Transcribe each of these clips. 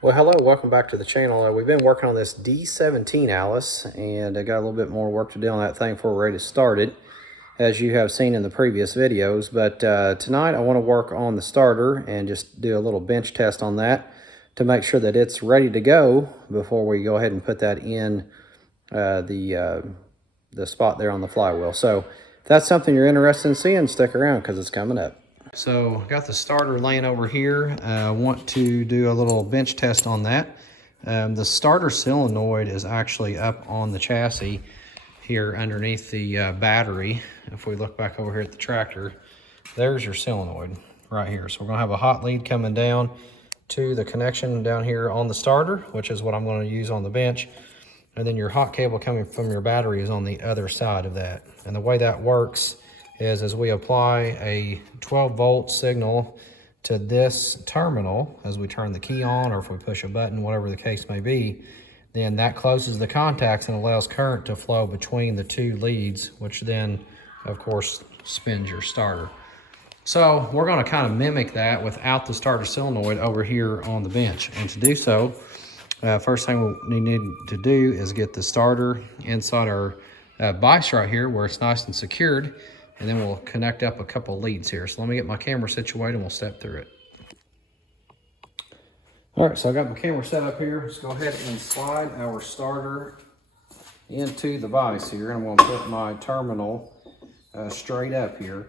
Well, hello, welcome back to the channel. We've been working on this D17 Allis, and I got a little bit more work to do on that thing before we're ready to start it, as you have seen in the previous videos. But tonight I want to work on the starter and just do a little bench test on that to make sure that it's ready to go before we go ahead and put that in the spot there on the flywheel. So if that's something you're interested in seeing, stick around because it's coming up. So I got the starter laying over here. I want to do a little bench test on that. The starter solenoid is actually up on the chassis here underneath the battery. If we look back over here at the tractor, there's your solenoid right here. So we're gonna have a hot lead coming down to the connection down here on the starter, which is what I'm gonna use on the bench. And then your hot cable coming from your battery is on the other side of that. And the way that works is as we apply a 12-volt signal to this terminal, as we turn the key on or if we push a button, whatever the case may be, then that closes the contacts and allows current to flow between the two leads, which then, of course, spins your starter. So we're going to kind of mimic that without the starter solenoid over here on the bench. And to do so, first thing we need to do is get the starter inside our vise right here where it's nice and secured, and then we'll connect up a couple of leads here. So let me get my camera situated and we'll step through it. All right, so I got my camera set up here. Let's go ahead and slide our starter into the vise here. I'm gonna put my terminal straight up here.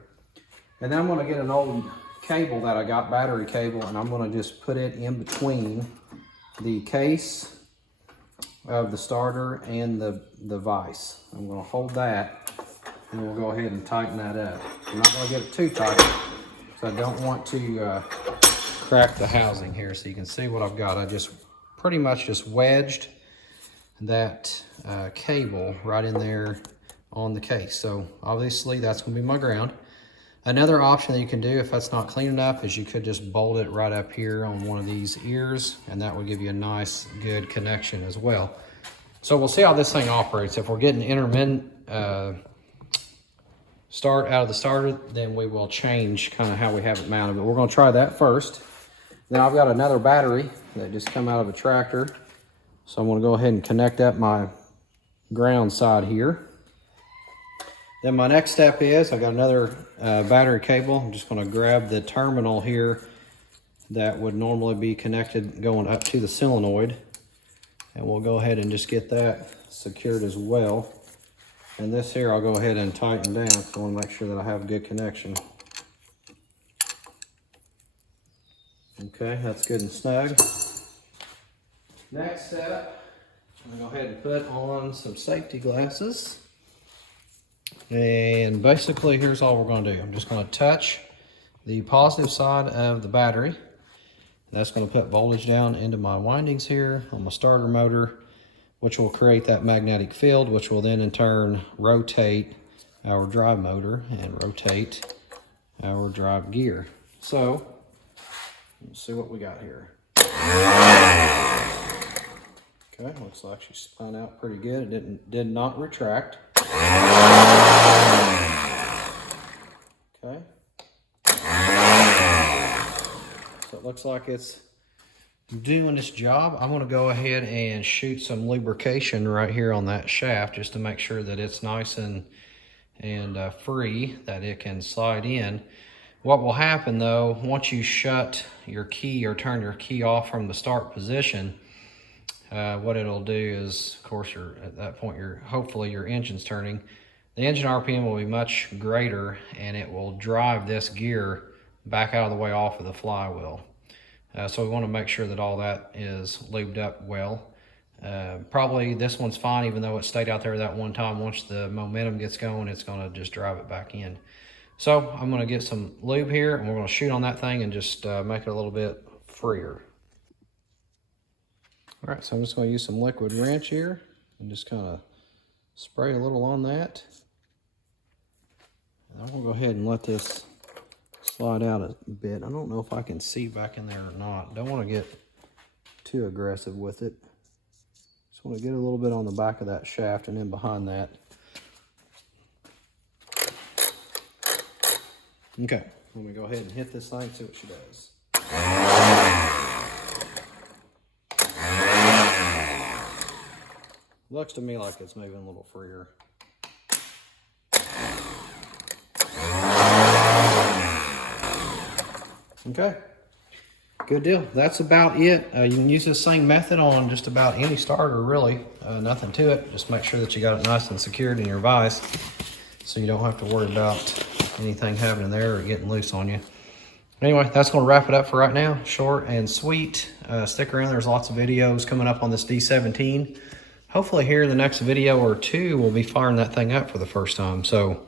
And then I'm gonna get an old cable that I got, battery cable, and I'm gonna just put it in between the case of the starter and the vise. I'm gonna hold that and we'll go ahead and tighten that up. I'm not gonna get it too tight because I don't want to crack the housing here. So you can see what I've got. I just pretty much just wedged that cable right in there on the case. So obviously that's gonna be my ground. Another option that you can do if that's not clean enough is you could just bolt it right up here on one of these ears, and that would give you a nice, good connection as well. So we'll see how this thing operates. If we're getting intermittent start out of the starter, then we will change kind of how we have it mounted. But we're going to try that first. Then I've got another battery that just come out of a tractor. So I'm going to go ahead and connect up my ground side here. Then my next step is I got another battery cable. I'm just going to grab the terminal here that would normally be connected going up to the solenoid. And we'll go ahead and just get that secured as well. And this here I'll go ahead and tighten down because I want to make sure that I have a good connection. Okay, that's good and snug. Next step, I'm going to go ahead and put on some safety glasses. And basically here's all we're going to do. I'm just going to touch the positive side of the battery. That's going to put voltage down into my windings here on my starter motor, which will create that magnetic field, which will then in turn rotate our drive motor and rotate our drive gear. So let's see what we got here. Okay, looks like she spun out pretty good. It did not retract. Okay. So it looks like it's doing its job. I'm going to go ahead and shoot some lubrication right here on that shaft just to make sure that it's nice and free, that it can slide in. What will happen though, once you shut your key or turn your key off from the start position, what it'll do is, of course, at that point, hopefully your engine's turning. The engine RPM will be much greater and it will drive this gear back out of the way off of the flywheel. So we want to make sure that all that is lubed up well. Probably this one's fine even though it stayed out there that one time. Once the momentum gets going, it's going to just drive it back in. So I'm going to get some lube here and we're going to shoot on that thing and just make it a little bit freer. All right, so I'm just going to use some liquid wrench here and just kind of spray a little on that. And I'm going to go ahead and let this slide out a bit. I don't know if I can see back in there or not. Don't want to get too aggressive with it. Just want to get a little bit on the back of that shaft and then behind that. Okay, let me go ahead and hit this thing, see what she does. Looks to me like it's moving a little freer. Okay, good deal. That's about it. You can use this same method on just about any starter, really. Nothing to it. Just make sure that you got it nice and secured in your vise so you don't have to worry about anything happening there or getting loose on you. Anyway, that's going to wrap it up for right now. Short and sweet. Stick around. There's lots of videos coming up on this D17. Hopefully here in the next video or two, we'll be firing that thing up for the first time. So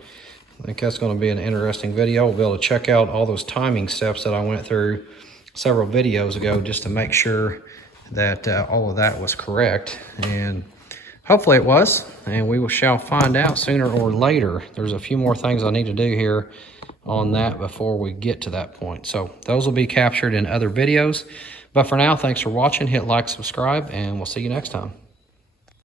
I think that's going to be an interesting video. We'll be able to check out all those timing steps that I went through several videos ago just to make sure that all of that was correct. And hopefully it was, and we shall find out sooner or later. There's a few more things I need to do here on that before we get to that point. So those will be captured in other videos. But for now, thanks for watching. Hit like, subscribe, and we'll see you next time.